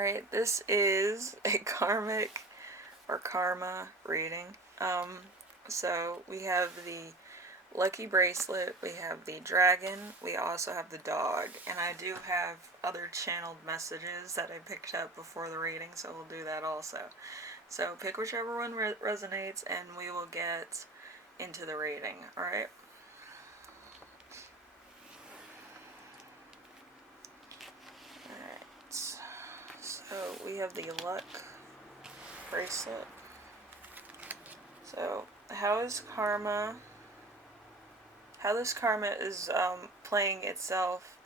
Alright, this is a karmic or karma reading. So we have the lucky bracelet, we have the dragon, we also have the dog, and I do have other channeled messages that I picked up before the reading, so we'll do that also. So pick whichever one resonates and we will get into the reading, alright? Alright, so we have the luck bracelet. So how this karma is playing itself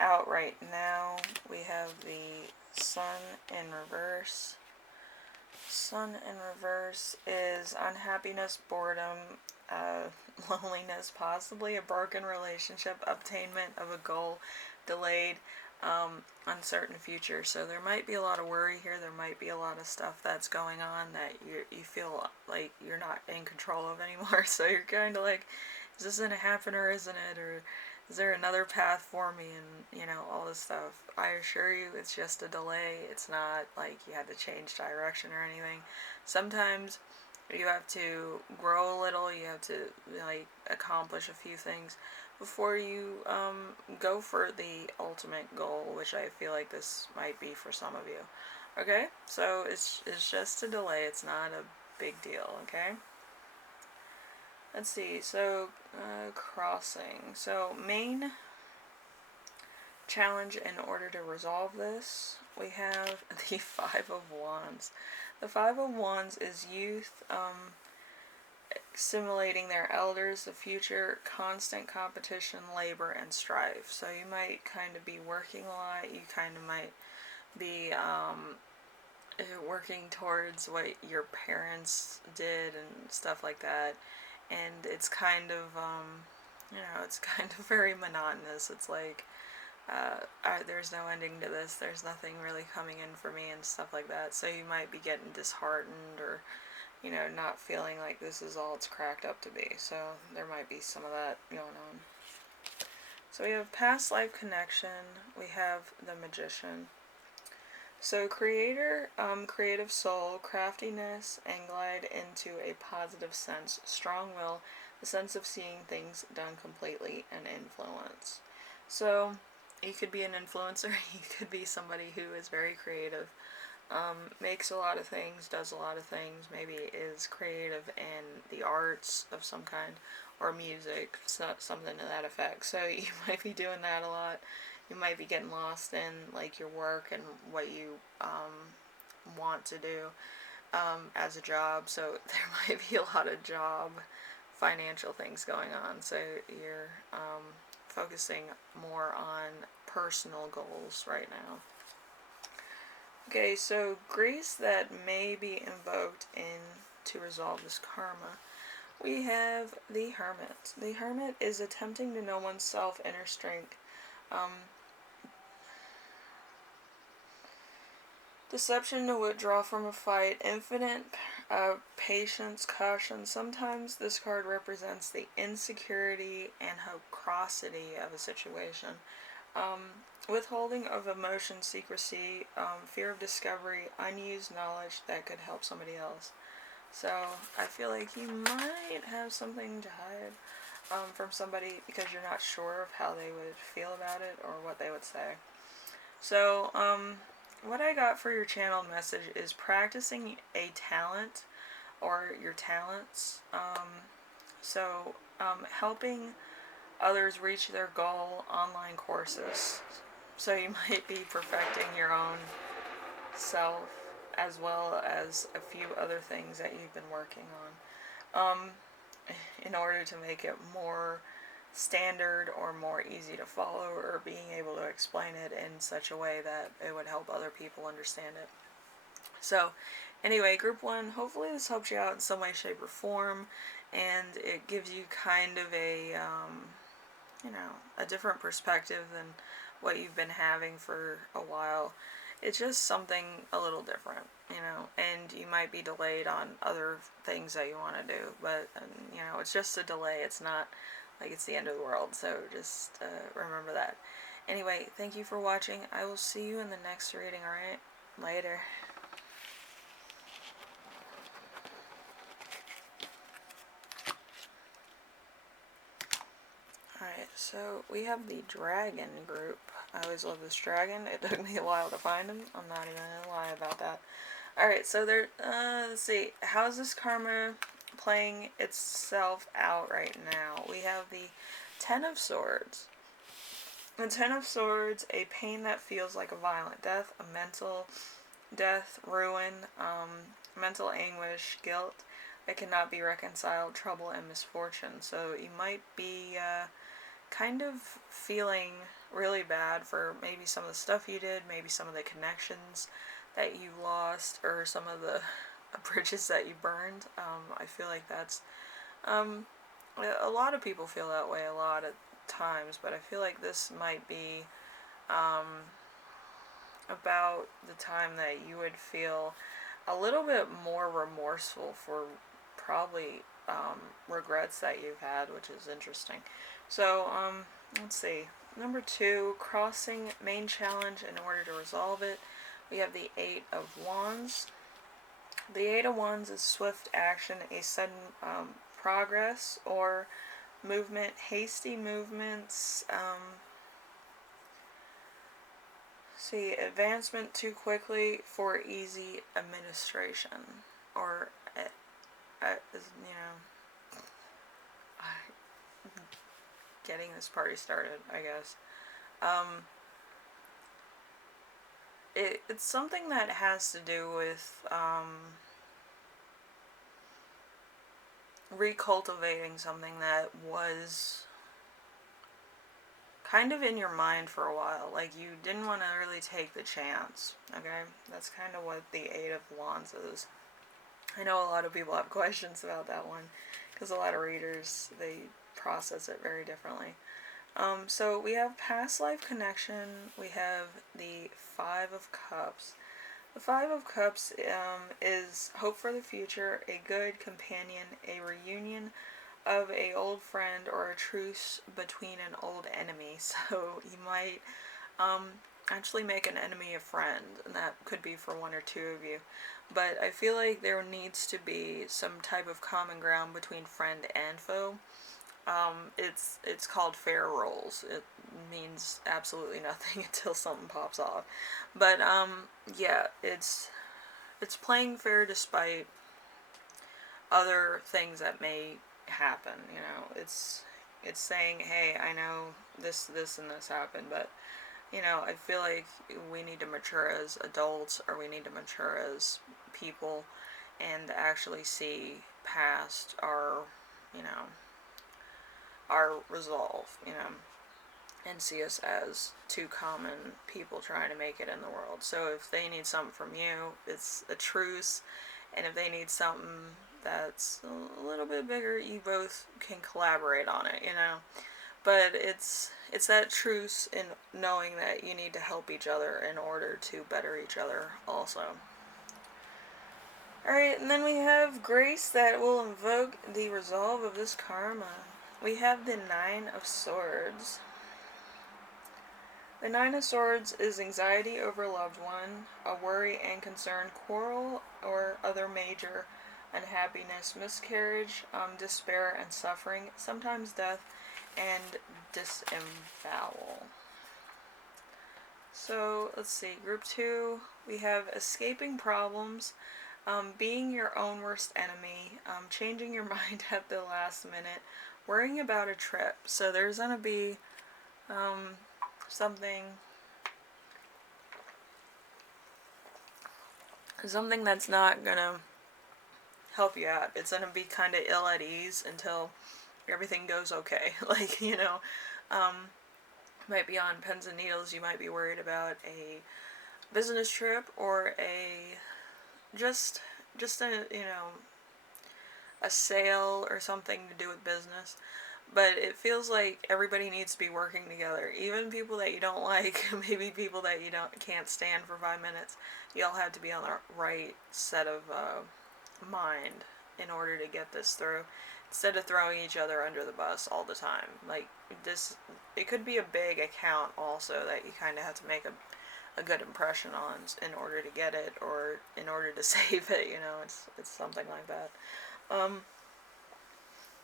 out right now. We have the sun in reverse. Sun in reverse is unhappiness, boredom, loneliness, possibly a broken relationship, obtainment of a goal, delayed, uncertain future. So there might be a lot of worry here. There might be a lot of stuff that's going on that you feel like you're not in control of anymore. So you're kind of like, is this gonna happen or isn't it? Or is there another path for me? And, you know, all this stuff. I assure you it's just a delay. It's not like you had to change direction or anything. Sometimes you have to grow a little. You have to, like, accomplish a few things before you go for the ultimate goal, which I feel like this might be for some of you. Okay? So it's just a delay. It's not a big deal, okay? Let's see, so crossing. So main challenge in order to resolve this, we have the Five of Wands. The Five of Wands is youth, simulating their elders, the future, constant competition, labor, and strife. So you might kind of be working a lot. You kind of might be working towards what your parents did and stuff like that. And it's kind of, you know, it's kind of very monotonous. It's like, there's no ending to this. There's nothing really coming in for me and stuff like that. So you might be getting disheartened or, you know, not feeling like this is all it's cracked up to be. So there might be some of that going on. So we have past life connection. We have the Magician. So creator, creative soul, craftiness, and glide into a positive sense, strong will, the sense of seeing things done completely, and influence. So you could be an influencer, you could be somebody who is very creative, makes a lot of things, does a lot of things, maybe is creative in the arts of some kind, or music, something to that effect. So you might be doing that a lot. You might be getting lost in like your work and what you want to do as a job. So there might be a lot of job financial things going on. So you're focusing more on personal goals right now. Okay, so grace that may be invoked in to resolve this karma. We have the Hermit. The Hermit is attempting to know oneself, inner strength. Deception to withdraw from a fight, infinite patience, caution. Sometimes this card represents the insecurity and hypocrisy of a situation. Withholding of emotion, secrecy, fear of discovery, unused knowledge that could help somebody else. So I feel like you might have something to hide from somebody because you're not sure of how they would feel about it or what they would say. So, what I got for your channeled message is practicing a talent or your talents. Helping others reach their goal, online courses. So you might be perfecting your own self as well as a few other things that you've been working on in order to make it more standard or more easy to follow, or being able to explain it in such a way that it would help other people understand it. So anyway, group 1, hopefully this helps you out in some way, shape, or form, and it gives you kind of a you know, a different perspective than what you've been having for a while. It's just something a little different, you know, and you might be delayed on other things that you want to do, but, you know, it's just a delay. It's not like it's the end of the world, so just remember that. Anyway, thank you for watching. I will see you in the next reading, alright? Later. Alright, so we have the dragon group. I always love this dragon. It took me a while to find him. I'm not even gonna lie about that. Alright, so there, let's see. How's this karma playing itself out right now? We have the Ten of Swords. The Ten of Swords, a pain that feels like a violent death, a mental death, ruin, mental anguish, guilt that cannot be reconciled, trouble, and misfortune. So you might be kind of feeling really bad for maybe some of the stuff you did, maybe some of the connections that you lost, or some of the bridges that you burned. I feel like that's a lot of people feel that way a lot of times, but I feel like this might be about the time that you would feel a little bit more remorseful for probably regrets that you've had, which is interesting. So, let's see. Number 2, crossing main challenge in order to resolve it. We have the Eight of Wands. The Eight of Wands is swift action, a sudden progress or movement, hasty movements, advancement too quickly for easy administration, or, getting this party started, I guess. It's something that has to do with, recultivating something that was kind of in your mind for a while. Like, you didn't want to really take the chance, okay? That's kind of what the Eight of Wands is. I know a lot of people have questions about that one, because a lot of readers, they process it very differently. So we have past life connection, we have the Five of Cups. The Five of Cups is hope for the future, a good companion, a reunion of a old friend, or a truce between an old enemy. So you might actually make an enemy a friend, and that could be for one or two of you. But I feel like there needs to be some type of common ground between friend and foe. It's called fair rolls. It means absolutely nothing until something pops off. But yeah, it's playing fair despite other things that may happen. It's saying, hey, I know this and this happened, but I feel like we need to mature as adults, or we need to mature as people, and actually see past our our resolve, and see us as two common people trying to make it in the world. So if they need something from you, it's a truce, and if they need something that's a little bit bigger, you both can collaborate on it, But it's that truce in knowing that you need to help each other in order to better each other also. Alright, and then we have grace that will invoke the resolve of this karma. We have the Nine of Swords. The Nine of Swords is anxiety over a loved one, a worry and concern, quarrel or other major unhappiness, miscarriage, despair and suffering, sometimes death, and disembowel. So, let's see, group 2, we have escaping problems, being your own worst enemy, changing your mind at the last minute, worrying about a trip. So there's going to be something that's not going to help you out. It's going to be kind of ill at ease until everything goes okay. Like, might be on pins and needles. You might be worried about a business trip, or just a a sale or something to do with business. But it feels like everybody needs to be working together. Even people that you don't like, maybe people that you can't stand for 5 minutes, you all have to be on the right set of mind in order to get this through. Instead of throwing each other under the bus all the time. Like, this, it could be a big account also that you kind of have to make a good impression on in order to get it or in order to save it. It's something like that.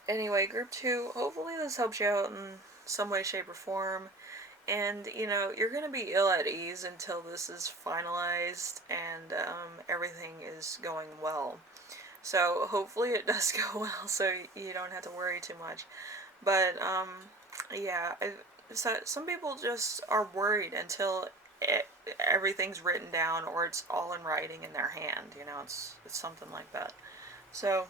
Anyway, group 2, hopefully this helps you out in some way, shape, or form. And, you're going to be ill at ease until this is finalized and everything is going well. So hopefully it does go well so you don't have to worry too much. But, yeah, so some people just are worried until everything's written down or it's all in writing in their hand. It's something like that. So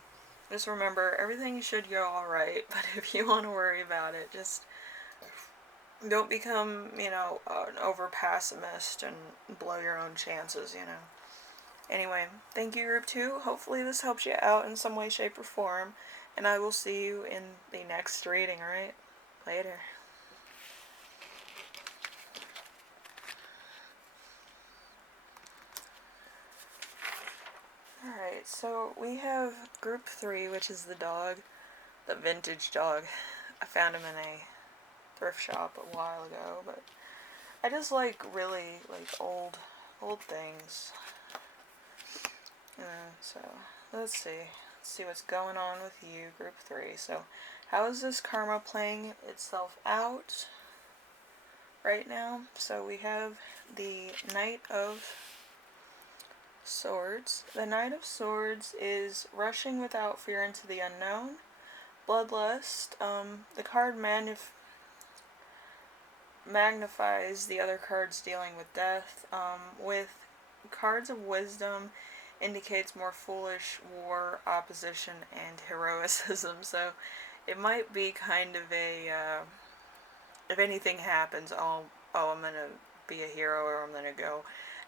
just remember, everything should go alright, but if you want to worry about it, just don't become, an over pessimist and blow your own chances. Anyway, thank you, Group 2. Hopefully this helps you out in some way, shape, or form, and I will see you in the next reading, alright? Later. Alright, so we have Group 3, which is the dog, the vintage dog. I found him in a thrift shop a while ago, but I just like really old things. So let's see what's going on with you, Group 3. So how is this karma playing itself out right now? So we have the Knight of Swords. The Knight of Swords is rushing without fear into the unknown. Bloodlust. The card magnifies the other cards dealing with death. With cards of wisdom indicates more foolish war, opposition, and heroicism. So it might be kind of a if anything happens, I'm gonna be a hero, or I'm gonna go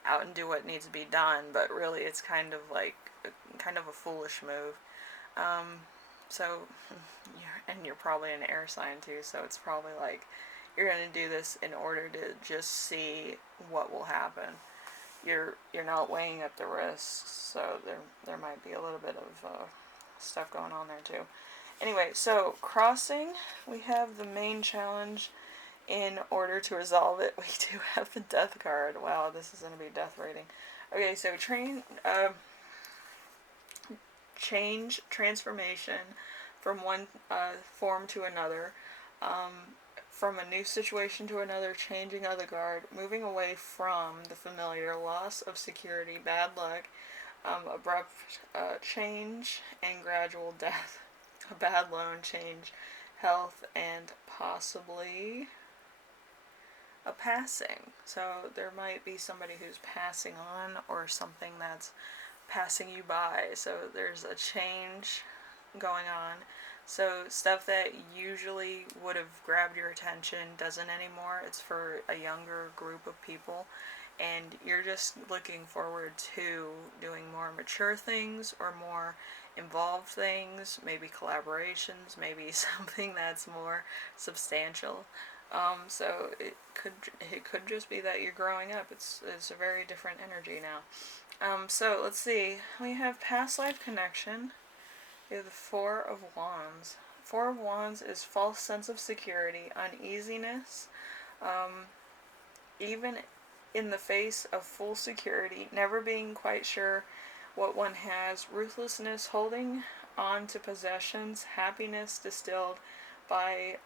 out and do what needs to be done. But really, it's kind of a foolish move. So you're probably an air sign too, so it's probably like you're gonna do this in order to just see what will happen. You're not weighing up the risks, so there might be a little bit of stuff going on there too. Anyway, so crossing, we have the main challenge. In order to resolve it, we do have the death card. Wow, this is going to be death rating. Okay, so transformation from one form to another, from a new situation to another, changing of the guard, moving away from the familiar, loss of security, bad luck, abrupt change, and gradual death, a bad loan, change, health, and possibly a passing. So there might be somebody who's passing on or something that's passing you by. So there's a change going on. So stuff that usually would have grabbed your attention doesn't anymore. It's for a younger group of people, and you're just looking forward to doing more mature things or more involved things, maybe collaborations, maybe something that's more substantial. So it could just be that you're growing up. It's a very different energy now. So let's see. We have past life connection. We have the Four of Wands. Four of Wands is false sense of security, uneasiness, even in the face of full security, never being quite sure what one has, ruthlessness, holding on to possessions, happiness distilled by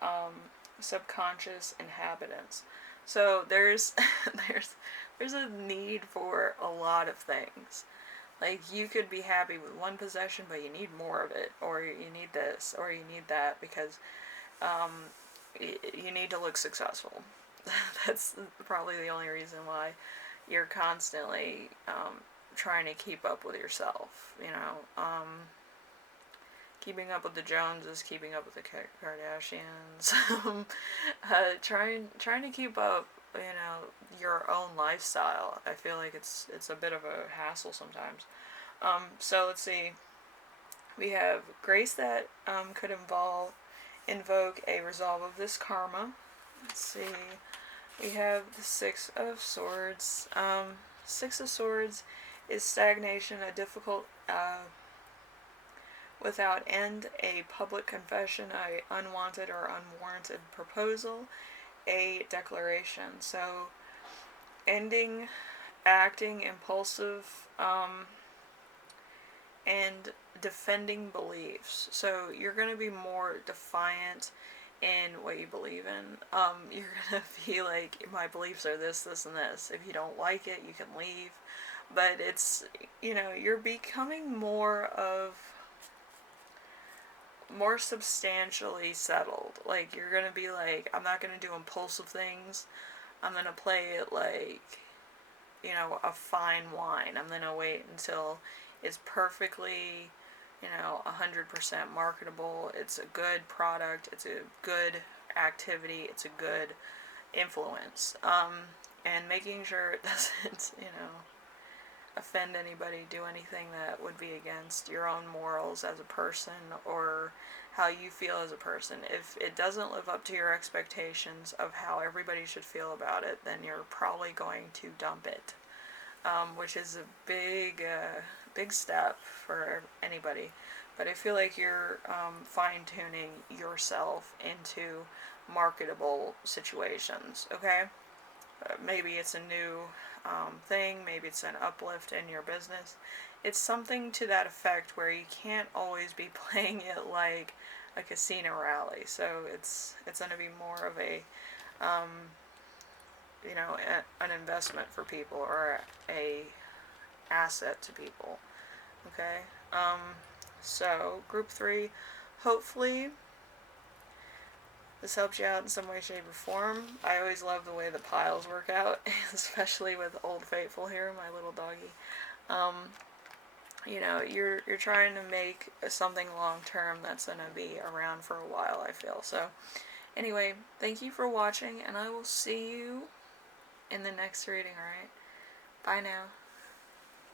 subconscious inhabitants. So there's there's a need for a lot of things. Like, you could be happy with one possession, but you need more of it, or you need this, or you need that, because you need to look successful. That's probably the only reason why you're constantly trying to keep up with yourself. Keeping up with the Joneses, keeping up with the Kardashians, trying to keep up, your own lifestyle. I feel like it's a bit of a hassle sometimes. So let's see. We have grace that could invoke a resolve of this karma. Let's see. We have the Six of Swords. Six of Swords is stagnation, a difficult without end, a public confession, a unwanted or unwarranted proposal, a declaration. So ending acting impulsive, and defending beliefs. So you're going to be more defiant in what you believe in. You're going to be like, my beliefs are this, this, and this. If you don't like it, you can leave. But it's, you're becoming more substantially settled. Like, you're going to be like, I'm not going to do impulsive things. I'm going to play it like, a fine wine. I'm going to wait until it's perfectly, 100% marketable. It's a good product. It's a good activity. It's a good influence. And making sure it doesn't, offend anybody, do anything that would be against your own morals as a person or how you feel as a person. If it doesn't live up to your expectations of how everybody should feel about it, then you're probably going to dump it, which is a big step for anybody. But I feel like you're fine-tuning yourself into marketable situations, okay? Maybe it's a new thing, maybe it's an uplift in your business. It's something to that effect where you can't always be playing it like a casino rally. So it's going to be more of a um, an investment for people or a asset to people. Okay. So group 3, hopefully this helps you out in some way, shape, or form. I always love the way the piles work out, especially with Old Faithful here, my little doggy. You're trying to make something long term that's going to be around for a while, I feel. So, anyway, thank you for watching, and I will see you in the next reading, alright? Bye now.